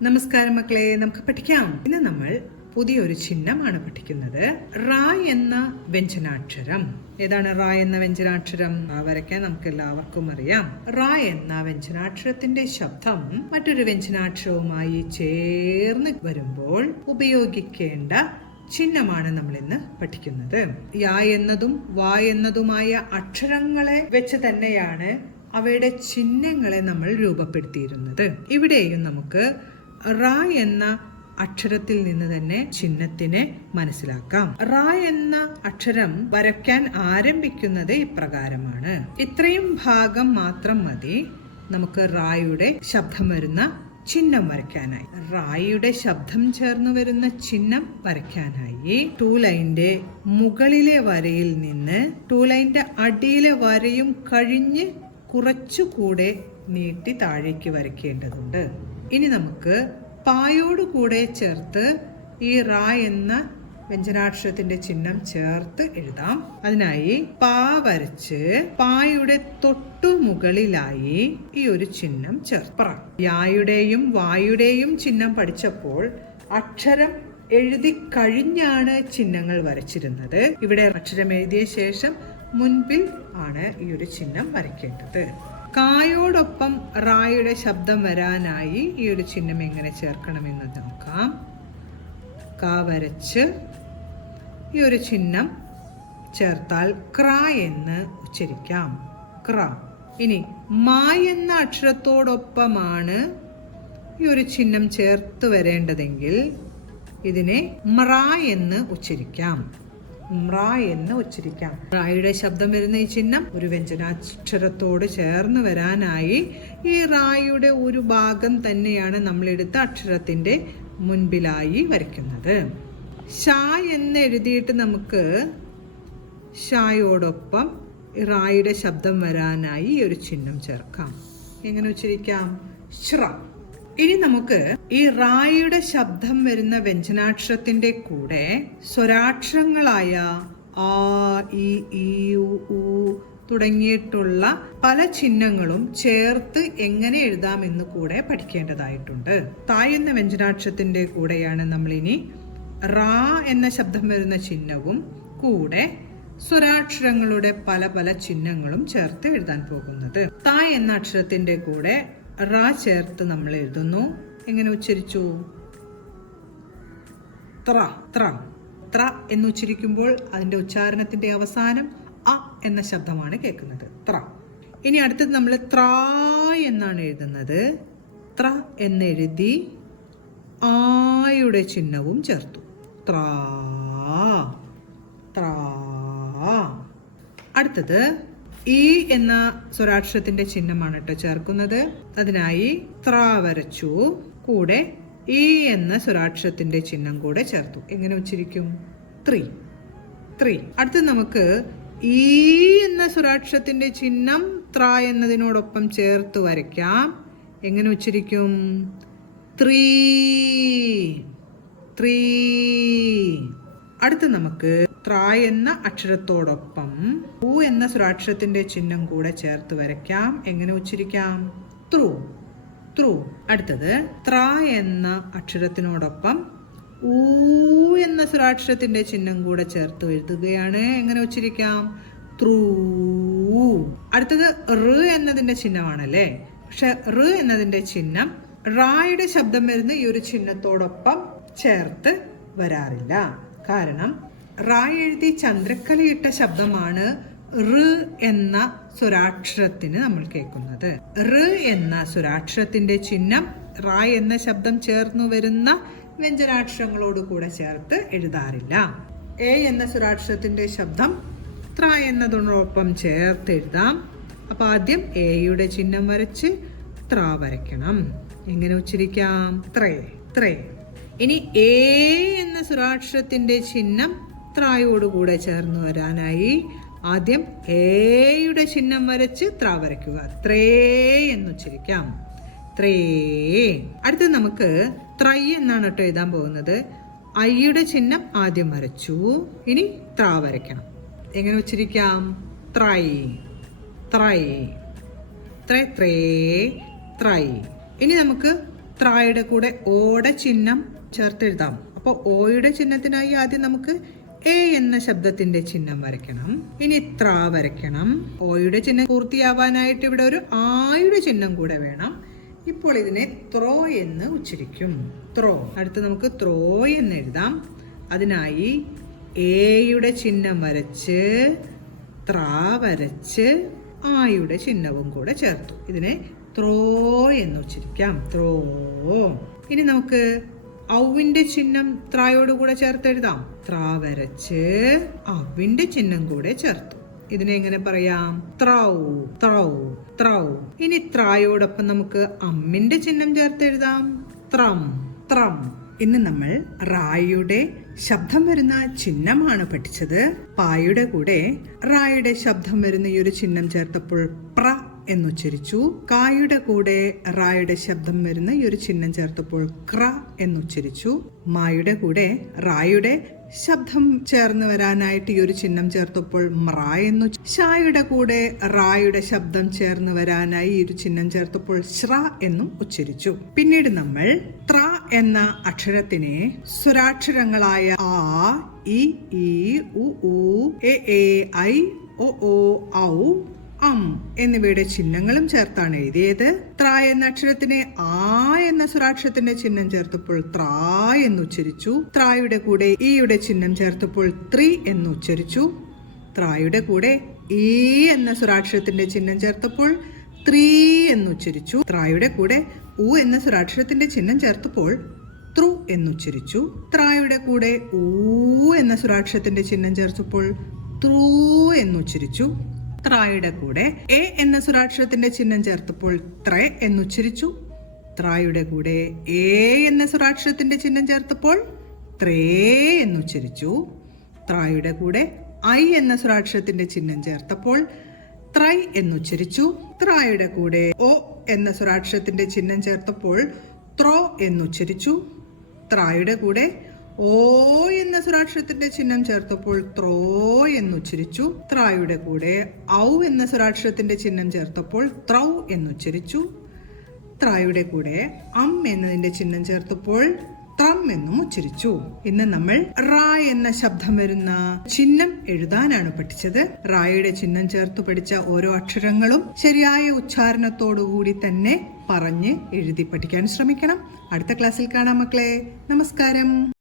നമസ്കാരം മക്കളെ, നമുക്ക് പഠിക്കാം. ഇന്ന് നമ്മൾ പുതിയൊരു ചിഹ്നമാണ് പഠിക്കുന്നത്. റ എന്ന വ്യഞ്ജനാക്ഷരം. ഏതാണ് റ എന്ന വ്യഞ്ജനാക്ഷരം? വരയ്ക്കാൻ നമുക്ക് എല്ലാവർക്കും അറിയാം. റ എന്ന വ്യഞ്ജനാക്ഷരത്തിന്റെ ശബ്ദം മറ്റൊരു വ്യഞ്ജനാക്ഷരവുമായി ചേർന്ന് വരുമ്പോൾ ഉപയോഗിക്കേണ്ട ചിഹ്നമാണ് നമ്മൾ ഇന്ന് പഠിക്കുന്നത്. യ എന്നതും വ എന്നതുമായ അക്ഷരങ്ങളെ വെച്ച് തന്നെയാണ് അവയുടെ ചിഹ്നങ്ങളെ നമ്മൾ രൂപപ്പെടുത്തിയിരുന്നത്. ഇവിടെയും നമുക്ക് റ എന്ന അക്ഷരത്തിൽ നിന്ന് തന്നെ ചിഹ്നത്തിനെ മനസ്സിലാക്കാം. റ എന്ന അക്ഷരം വരയ്ക്കാൻ ആരംഭിക്കുന്നത് ഇപ്രകാരമാണ്. ഇത്രയും ഭാഗം മാത്രം മതി നമുക്ക് റായുടെ ശബ്ദം വരുന്ന ചിഹ്നം വരയ്ക്കാനായി. റായുടെ ശബ്ദം ചേർന്ന് വരുന്ന ചിഹ്നം വരയ്ക്കാനായി ടൂ ലൈന്റെ മുകളിലെ വരയിൽ നിന്ന് ടൂ ലൈന്റെ അടിയിലെ വരയും കഴിഞ്ഞ് കുറച്ചുകൂടെ നീട്ടി താഴേക്ക് വരയ്ക്കേണ്ടതുണ്ട്. ഇനി നമുക്ക് പായോട് കൂടെ ചേർത്ത് ഈ റാ എന്ന വ്യഞ്ജനാക്ഷരത്തിന്റെ ചിഹ്നം ചേർത്ത് എഴുതാം. അതിനായി പാ വരച്ച് പായുടെ തൊട്ടു മുകളിലായി ഈ ഒരു ചിഹ്നം ചേർത്ത്. യായുടെയും വായുടെയും ചിഹ്നം പഠിച്ചപ്പോൾ അക്ഷരം എഴുതി കഴിഞ്ഞാണ് ചിഹ്നങ്ങൾ വരച്ചിരുന്നത്. ഇവിടെ അക്ഷരം എഴുതിയ ശേഷം മുൻപിൽ ആണ് ഈ ഒരു ചിഹ്നം വരയ്ക്കേണ്ടത്. കായോടൊപ്പം റായുടെ ശബ്ദം വരാനായി ഈ ഒരു ചിഹ്നം എങ്ങനെ ചേർക്കണമെന്ന് നോക്കാം. കാ വരച്ച് ഈ ഒരു ചിഹ്നം ചേർത്താൽ ക്ര എന്ന് ഉച്ചരിക്കാം. ക്ര. ഇനി മാ എന്ന അക്ഷരത്തോടൊപ്പമാണ് ഈ ഒരു ചിഹ്നം ചേർത്ത് വരേണ്ടതെങ്കിൽ ഇതിനെ മ്ര എന്ന് ഉച്ചരിക്കാം. റായുടെ ശബ്ദം വരുന്ന ഈ ചിഹ്നം ഒരു വ്യഞ്ജനാക്ഷരത്തോട് ചേർന്ന് വരാനായി ഈ റായുടെ ഒരു ഭാഗം തന്നെയാണ് നമ്മൾ എടുത്ത അക്ഷരത്തിന്റെ മുൻപിലായി വരയ്ക്കുന്നത്. ഷ എന്ന് എഴുതിയിട്ട് നമുക്ക് ഷായോടൊപ്പം റായുടെ ശബ്ദം വരാനായി ഈ ഒരു ചിഹ്നം ചേർക്കാം. എങ്ങനെ ഉച്ചരിക്കാം? ശ്ര. ഇനി നമുക്ക് ഈ റായുടെ ശബ്ദം വരുന്ന വ്യഞ്ജനാക്ഷരത്തിന്റെ കൂടെ സ്വരാക്ഷരങ്ങളായ ആ, ഇ, ഈ, ഉ തുടങ്ങിയിട്ടുള്ള പല ചിഹ്നങ്ങളും ചേർത്ത് എങ്ങനെ എഴുതാമെന്ന് കൂടെ പഠിക്കേണ്ടതായിട്ടുണ്ട്. തായ് എന്ന വ്യഞ്ജനാക്ഷരത്തിന്റെ കൂടെയാണ് നമ്മൾ ഇനി റാ എന്ന ശബ്ദം വരുന്ന ചിഹ്നവും കൂടെ സ്വരാക്ഷരങ്ങളുടെ പല പല ചിഹ്നങ്ങളും ചേർത്ത് എഴുതാൻ പോകുന്നത്. തായ് എന്ന അക്ഷരത്തിന്റെ കൂടെ റാ ചേർത്ത് നമ്മൾ എഴുതുന്നു. എങ്ങനെ ഉച്ചരിച്ചു? ത്ര. ത്ര. ത്ര എന്ന് ഉച്ചരിക്കുമ്പോൾ അതിന്റെ ഉച്ചാരണത്തിന്റെ അവസാനം അ എന്ന ശബ്ദമാണ് കേൾക്കുന്നത്. ത്ര. ഇനി അടുത്തത് നമ്മൾ ത്ര എന്നാണ് എഴുതുന്നത്. ത്ര എന്നെഴുതി ആയുടെ ചിഹ്നവും ചേർത്തു. ത്ര. ത്ര. അടുത്തത് ഈ എന്ന സ്വരാക്ഷരത്തിന്റെ ചിഹ്നമാണ് കേട്ടോ ചേർക്കുന്നത്. അതിനായി ത്ര വരച്ചു, കൂടെ ഈ എന്ന സ്വരാക്ഷരത്തിന്റെ ചിഹ്നം കൂടെ ചേർത്തു. എങ്ങനെ ഉച്ചരിക്കും? ത്രീ. ത്രീ. അടുത്ത് നമുക്ക് ഈ എന്ന സ്വരാക്ഷരത്തിന്റെ ചിഹ്നം ത്ര എന്നതിനോടൊപ്പം ചേർത്ത് വരയ്ക്കാം. എങ്ങനെ ഉച്ചരിക്കും? ത്രീ. ത്രീ. അടുത്ത് നമുക്ക് ത്ര എന്ന അക്ഷരത്തോടൊപ്പം ഉ എന്ന സ്വരാക്ഷരത്തിന്റെ ചിഹ്നം കൂടെ ചേർത്ത് വരയ്ക്കാം. എങ്ങനെ ഉച്ചരിക്കാം? ത്രൂ. ത്രൂ. അടുത്തത് ത്ര എന്ന അക്ഷരത്തിനോടൊപ്പം ഊ എന്ന സ്വരാക്ഷരത്തിന്റെ ചിഹ്നം കൂടെ ചേർത്ത് എഴുതുകയാണ്. എങ്ങനെ ഉച്ചരിക്കാം? ത്രൂ. അടുത്തത് റ് എന്നതിന്റെ ചിഹ്നമാണല്ലേ. പക്ഷെ റ് എന്നതിന്റെ ചിഹ്നം റായുടെ ശബ്ദം വരുന്ന ഈ ഒരു ചിഹ്നത്തോടൊപ്പം ചേർത്ത് വരാറില്ല. കാരണം റാ എഴുതി ചന്ദ്രക്കലയിട്ട ശബ്ദമാണ് റ് എന്ന സ്വരാക്ഷരത്തിന് നമ്മൾ കേൾക്കുന്നത്. റ് എന്ന സ്വരാക്ഷരത്തിന്റെ ചിഹ്നം റാ എന്ന ശബ്ദം ചേർന്നു വരുന്ന വ്യഞ്ജനാക്ഷരങ്ങളോട് കൂടെ ചേർത്ത് എഴുതാറില്ല. എ എന്ന സ്വരാക്ഷരത്തിന്റെ ശബ്ദം ത്ര എന്നതിനോടൊപ്പം ചേർത്ത് എഴുതാം. അപ്പൊ ആദ്യം എയുടെ ചിഹ്നം വരച്ച് ത്ര വരയ്ക്കണം. എങ്ങനെ ഉച്ചരിക്കാം? ത്രേ. ത്രേ. ഇനി എ എന്ന സ്വരാക്ഷരത്തിന്റെ ചിഹ്നം ത്രായോടുകൂടെ ചേർന്ന് വരാനായി ആദ്യം എയുടെ ചിഹ്നം വരച്ച് ത്ര വരയ്ക്കുക. ത്രേ എന്നുച്ചരിക്കാം. ത്രേ. അടുത്ത് നമുക്ക് ത്രൈ എന്നാണ് കേട്ടോ എഴുതാൻ പോകുന്നത്. ഐയുടെ ചിഹ്നം ആദ്യം വരച്ചു, ഇനി ത്ര വരയ്ക്കണം. എങ്ങനെ ഉച്ചരിക്കാം? ത്രൈ. ത്രൈ. ത്രേ. ത്രേ. ത്രൈ. ഇനി നമുക്ക് ത്രായുടെ കൂടെ ഓയുടെ ചിഹ്നം ചേർത്തെഴുതാം. അപ്പോൾ ഓയുടെ ചിഹ്നത്തിനായി ആദ്യം നമുക്ക് എ എന്ന ശബ്ദത്തിന്റെ ചിഹ്നം വരയ്ക്കണം. ഇനി ത്ര വരയ്ക്കണം. ഓയുടെ ചിഹ്നം പൂർത്തിയാവാനായിട്ട് ഇവിടെ ഒരു ആയുടെ ചിഹ്നം കൂടെ വേണം. ഇപ്പോൾ ഇതിനെ ത്രോ എന്ന് ഉച്ചരിക്കും. ത്രോ. അടുത്ത് നമുക്ക് ത്രോ എന്ന് എഴുതാം. അതിനായി എയുടെ ചിഹ്നം വരച്ച് ത്ര വരച്ച് ആയുടെ ചിഹ്നവും കൂടെ ചേർത്തു. ഇതിനെ ത്രോ എന്ന് ഉച്ചരിക്കാം. ത്രോ. ഇനി നമുക്ക് ഔവിന്റെ ചിഹ്നം ത്രായോട് കൂടെ ചേർത്ത് എഴുതാം. ത്ര വരച്ച് ഔവിന്റെ ചിഹ്നം കൂടെ ചേർത്തു. ഇതിനെ എങ്ങനെ പറയാം? ത്രൗ, ത്രൗ, ത്രൗ. ഇനി ത്രായോടൊപ്പം നമുക്ക് അമ്മിന്റെ ചിഹ്നം ചേർത്ത് എഴുതാം. ത്രം, ത്രം. ഇന്ന് നമ്മൾ റായുടെ ശബ്ദം വരുന്ന ചിഹ്നമാണ് പഠിച്ചത്. പായുടെ കൂടെ റായുടെ ശബ്ദം വരുന്ന ഈ ഒരു ചിഹ്നം ചേർത്തപ്പോൾ പ്ര എന്നുച്ചരിച്ചു. കായുടെ കൂടെ റായുടെ ശബ്ദം വരുന്ന ഈ ഒരു ചിഹ്നം ചേർത്തപ്പോൾ ക്ര എന്നുച്ചരിച്ചു. മായുടെ കൂടെ റായുടെ ശബ്ദം ചേർന്ന് വരാനായിട്ട് ഈ ഒരു ചിഹ്നം ചേർത്തപ്പോൾ മ്ര എന്നു. ഷായുടെ കൂടെ റായുടെ ശബ്ദം ചേർന്ന് വരാനായി ഈ ഒരു ചിഹ്നം ചേർത്തപ്പോൾ ശ്ര എന്നും ഉച്ചരിച്ചു. പിന്നീട് നമ്മൾ ത്ര എന്ന അക്ഷരത്തിനെ സ്വരാക്ഷരങ്ങളായ ആ, ഇ, ഈ, ഉ, ഊ, എ, ഐ, ഒ, ഔ, എന്നിവയുടെ ചിഹ്നങ്ങളും ചേർത്താണ് എഴുതിയത്. ത്ര എന്ന അക്ഷരത്തിനെ ആ എന്ന സ്വരാക്ഷരത്തിന്റെ ചിഹ്നം ചേർത്തപ്പോൾ ത്ര എന്ന് ഉച്ചരിച്ചു. ത്രായുടെ കൂടെ ഈയുടെ ചിഹ്നം ചേർത്തപ്പോൾ ത്രി എന്ന് ഉച്ചരിച്ചു. ത്രായുടെ കൂടെ ഈ എന്ന സ്വരാക്ഷരത്തിന്റെ ചിഹ്നം ചേർത്തപ്പോൾ ത്രീ എന്ന് ഉച്ചരിച്ചു. ത്രായുടെ കൂടെ ഉ എന്ന സ്വരാക്ഷരത്തിന്റെ ചിഹ്നം ചേർത്തപ്പോൾ ത്രു എന്നുച്ചരിച്ചു. ത്രായുടെ കൂടെ ഊ എന്ന സ്വരാക്ഷരത്തിന്റെ ചിഹ്നം ചേർത്തപ്പോൾ ത്രൂ എന്നുച്ചരിച്ചു. ത്രായുടെ കൂടെ എ എന്ന സ്വരാക്ഷരത്തിന്റെ ചിഹ്നം ചേർത്തപ്പോൾ ത്രേ എന്നുച്ചരിച്ചു. ത്രായുടെ കൂടെ എ എന്ന സ്വരാക്ഷരത്തിന്റെ ചിഹ്നം ചേർത്തപ്പോൾ ത്രേ എന്നുച്ചരിച്ചു. ത്രായുടെ കൂടെ ഐ എന്ന സ്വരാക്ഷരത്തിന്റെ ചിഹ്നം ചേർത്തപ്പോൾ ത്രൈ എന്നുച്ചരിച്ചു. ത്രായുടെ കൂടെ ഒ എന്ന സ്വരാക്ഷരത്തിന്റെ ചിഹ്നം ചേർത്തപ്പോൾ ത്രോ എന്നുച്ചരിച്ചു. ത്രായുടെ കൂടെ ഓ എന്ന സ്വരാക്ഷരത്തിന്റെ ചിഹ്നം ചേർത്തപ്പോൾ ത്രോ എന്നുച്ചരിച്ചു. ത്രായുടെ കൂടെ ഔ എന്ന സ്വരാക്ഷരത്തിന്റെ ചിഹ്നം ചേർത്തപ്പോൾ ത്രൗ എന്നുച്ചരിച്ചു. ത്രായുടെ കൂടെ എന്നതിന്റെ ചിഹ്നം ചേർത്തപ്പോൾ ത്രം എന്നും ഉച്ചരിച്ചു. ഇന്ന് നമ്മൾ റാ എന്ന ശബ്ദം വരുന്ന ചിഹ്നം എഴുതാനാണ് പഠിച്ചത്. റായുടെ ചിഹ്നം ചേർത്ത് പഠിച്ച ഓരോ അക്ഷരങ്ങളും ശരിയായ ഉച്ചാരണത്തോടുകൂടി തന്നെ പറഞ്ഞ് എഴുതി പഠിക്കാൻ ശ്രമിക്കണം. അടുത്ത ക്ലാസ്സിൽ കാണാം മക്കളെ. നമസ്കാരം.